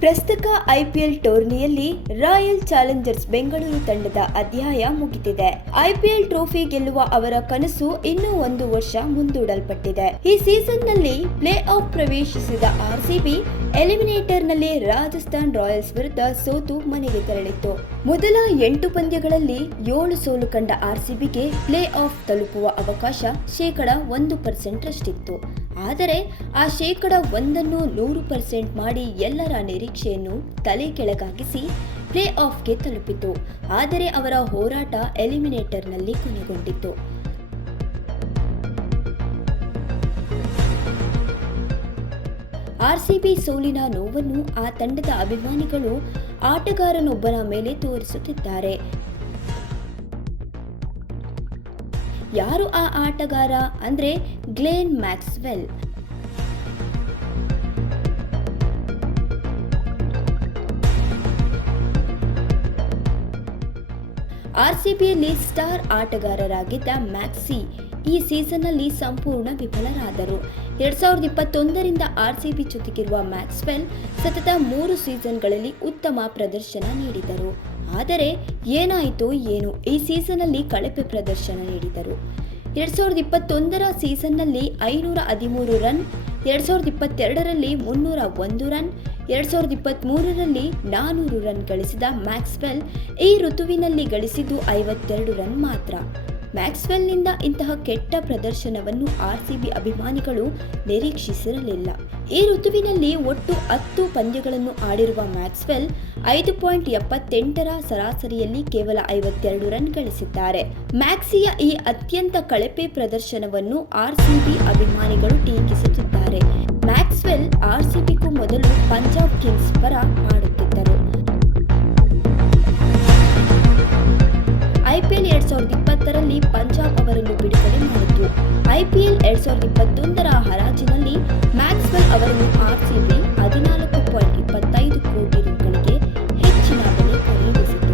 ಪ್ರಸ್ತುತ ಐಪಿಎಲ್ ಟೂರ್ನಿಯಲ್ಲಿ royal Challengers Bengaluru ತಂಡದ ಅಧ್ಯಾಯ ಮುಗಿದಿದೆ ಐಪಿಎಲ್ ಟ್ರೋಫಿ ಗೆಲ್ಲುವ ಅವರ ಕನಸು ಇನ್ನೂ ಒಂದು ವರ್ಷ ಮುಂದೂಡಲ್ಪಟ್ಟಿದೆ. ಈ ಸೀಸನ್ನಲ್ಲಿ ಪ್ಲೇ ಆಫ್ ಪ್ರವೇಶಿಸಿದ ಆರ್ಸಿಬಿ ಎಲಿಮಿನೇಟರ್ನಲ್ಲಿ ರಾಜಸ್ಥಾನ್ ರಾಯಲ್ಸ್ ವಿರುದ್ಧ ಸೋತು ಮನೆಗೆ ತೆರಳಿತ್ತು. ಮೊದಲ ಎಂಟು ಪಂದ್ಯಗಳಲ್ಲಿ ಏಳು ಸೋಲು ಕಂಡ ಆರ್ಸಿಬಿಗೆ ಪ್ಲೇ ಆಫ್ ತಲುಪುವ ಅವಕಾಶ ಶೇಕಡ ಒಂದು ಪರ್ಸೆಂಟ್ ರಷ್ಟಿತ್ತು ಆದರೆ ಆ ಶೇಕಡ ಒಂದನ್ನು ನೂರು ಪರ್ಸೆಂಟ್ ಮಾಡಿ ಎಲ್ಲರ ನಿರೀಕ್ಷೆಯನ್ನು ತಲೆ ಕೆಳಗಾಗಿಸಿ ಪ್ಲೇ ಆಫ್ಗೆ ತಲುಪಿತು. ಆದರೆ ಅವರ ಹೋರಾಟ ಎಲಿಮಿನೇಟರ್ನಲ್ಲಿ ಕೊನೆಗೊಂಡಿತು ಆರ್ಸಿಬಿ ಸೋಲಿನ ನೋವನ್ನು ಆ ತಂಡದ ಅಭಿಮಾನಿಗಳು ಆಟಗಾರನೊಬ್ಬನ ಮೇಲೆ ತೋರಿಸುತ್ತಿದ್ದಾರೆ. ಯಾರು ಆ ಆಟಗಾರ ಅಂದ್ರೆ ಗ್ಲೇನ್ ಮ್ಯಾಕ್ಸ್ವೆಲ್. ಆರ್ಸಿಬಿಯಲ್ಲಿ ಸ್ಟಾರ್ ಆಟಗಾರರಾಗಿದ್ದ ಮ್ಯಾಕ್ಸಿ ಈ ಸೀಸನ್ನಲ್ಲಿ ಸಂಪೂರ್ಣ ವಿಫಲರಾದರು. ಎರಡ್ ಸಾವಿರದ ಇಪ್ಪತ್ತೊಂದರಿಂದ ಆರ್ಸಿಬಿ ಜೊತೆಗಿರುವ ಮ್ಯಾಕ್ಸ್ವೆಲ್ ಸತತ ಮೂರು ಸೀಸನ್ಗಳಲ್ಲಿ ಉತ್ತಮ ಪ್ರದರ್ಶನ ನೀಡಿದರು. ಆದರೆ ಏನಾಯಿತು ಏನು ಈ ಸೀಸನ್ನಲ್ಲಿ ಕಳಪೆ ಪ್ರದರ್ಶನ ನೀಡಿದರು. ಎರಡ್ ಸಾವಿರದ ಇಪ್ಪತ್ತೊಂದರ ಸೀಸನ್ನಲ್ಲಿ ಐನೂರ ಹದಿಮೂರು ರನ್, ಎರಡ್ ಸಾವಿರದ ಇಪ್ಪತ್ತೆರಡರಲ್ಲಿ ಮುನ್ನೂರ ಒಂದು ರನ್, ಎರಡ್ ಸಾವಿರದ ಇಪ್ಪತ್ತ್ಮೂರರಲ್ಲಿ ನಾನೂರು ರನ್ ಗಳಿಸಿದ ಮ್ಯಾಕ್ಸ್ವೆಲ್ ಈ ಋತುವಿನಲ್ಲಿ ಗಳಿಸಿದ್ದು ಐವತ್ತೆರಡು ರನ್ ಮಾತ್ರ. ಮ್ಯಾಕ್ಸ್ವೆಲ್ನಿಂದ ಇಂತಹ ಕೆಟ್ಟ ಪ್ರದರ್ಶನವನ್ನು ಆರ್ಸಿಬಿ ಅಭಿಮಾನಿಗಳು ನಿರೀಕ್ಷಿಸಿರಲಿಲ್ಲ. ಈ ಋತುವಿನಲ್ಲಿ ಒಟ್ಟು ಹತ್ತು ಪಂದ್ಯಗಳನ್ನು ಆಡಿರುವ ಮ್ಯಾಕ್ಸ್ವೆಲ್ ಐದು ಪಾಯಿಂಟ್ ಎಪ್ಪತ್ತೆಂಟರ ಸರಾಸರಿಯಲ್ಲಿ ಕೇವಲ ಐವತ್ತೆರಡು ರನ್ ಗಳಿಸಿದ್ದಾರೆ. ಮ್ಯಾಕ್ಸಿಯ ಈ ಅತ್ಯಂತ ಕಳಪೆ ಪ್ರದರ್ಶನವನ್ನು ಆರ್ಸಿಬಿ ಅಭಿಮಾನಿಗಳು ಟೀಕಿಸುತ್ತಿದ್ದಾರೆ. ಮ್ಯಾಕ್ಸ್ವೆಲ್ ಆರ್ಸಿಬಿಗೂ ಮೊದಲು ಪಂಜಾಬ್ ಕಿಂಗ್ಸ್ ಪರ ಎರಡ್ ಸಾವಿರದ ಇಪ್ಪತ್ತೊಂದರ ಹರಾಜಿನಲ್ಲಿ ಮ್ಯಾಕ್ಸ್ವೆಲ್ ಅವರನ್ನು ಆರ್ಸಿಬಿ ಹದಿನಾಲ್ಕು ಪಾಯಿಂಟ್ ಇಪ್ಪತ್ತೈದು ಕೋಟಿ ರುಗಳಿಗೆ ಹೆಚ್ಚಿನ ಬೆಲೆ ಖರೀದಿಸಿತು.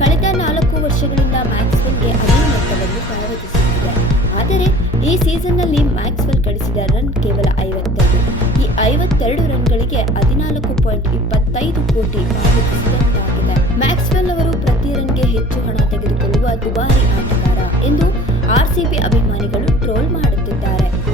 ಕಳೆದ ನಾಲ್ಕು ವರ್ಷಗಳಿಂದ ಮ್ಯಾಕ್ಸ್ವೆಲ್ಗೆ ಅದೇ ಮೊತ್ತವನ್ನು ಪಾವತಿಸುತ್ತಿದೆ. ಆದರೆ ಈ ಸೀಸನ್ನಲ್ಲಿ ಮ್ಯಾಕ್ಸ್ವೆಲ್ ಗಳಿಸಿದ ರನ್ ಕೇವಲ ಐವತ್ತೆರಡು ಈ ಐವತ್ತೆರಡು ರನ್ಗಳಿಗೆ ಹದಿನಾಲ್ಕು ಪಾಯಿಂಟ್ ಇಪ್ಪತ್ತೈದು ಕೋಟಿ ಪಾವತಿಸಿದಂತಾಗಿದೆ. ಮ್ಯಾಕ್ಸ್ವೆಲ್ ಅವರು ಪ್ರತಿ ರನ್ಗೆ ಹೆಚ್ಚು ಹಣ ತೆಗೆದುಕೊಳ್ಳುವ ದುಬಾರಿ ಆಟಗಾರ ಎಂದು ಆರ್ಸಿಬಿ ಅಭಿಮಾನಿಗಳು